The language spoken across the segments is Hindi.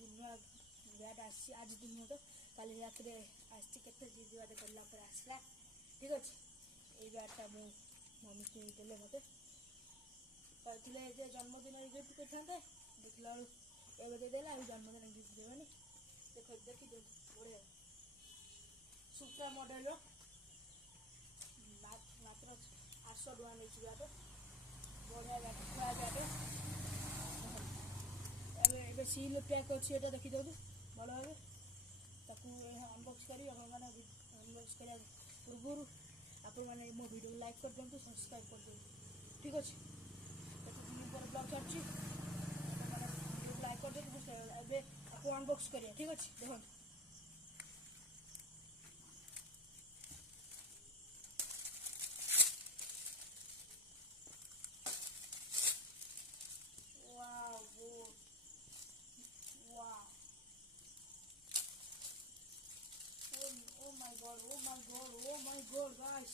नुआ बैट आज दिन तो काली रात आसते जिद करला आसला ठीक अच्छे ये बैटा मु मम्मी किनीदे मत कहते जन्मदिन गिफ्ट करते देखला बेलू देदेला जन्मदिन गिफ्ट देवानी देख देखी बढ़िया सुप्रा मॉडल मात्र 800 टका नहीं बैट बढ़िया बैट खुआ बैट एवं सील पैक अच्छी देखी दे भल भाव ताकू अनबॉक्स करी अनबॉक्स करा पूर्व आपण मो वीडियो लाइक कर दिखाँ सब्सक्राइब कर दिखाँ ठीक अच्छे ब्लॉग छाड़ी वीडियो लाइक कर दिखाँ आपको अनबॉक्स करिए ठीक अच्छे देखो Oh my god guys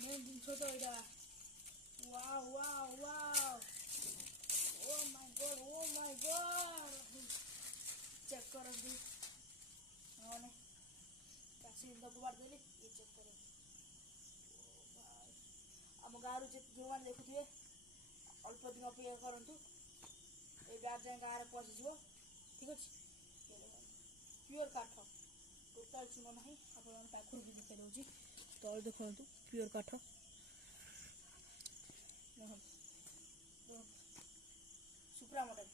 main jinso to ida wow oh my god check karo di none kasi inda ko bar deli ye check karo am garu जो माने देखुथिए अल्प दिन अपेक्षा करंतु ए बैट जाय गार पहुंच जिवो ठीक अछि प्योर काठ टोटाल चुना ना आप पाखर भी देखा दूसरी तल देखु प्योर काठ सुप्रा मॉडल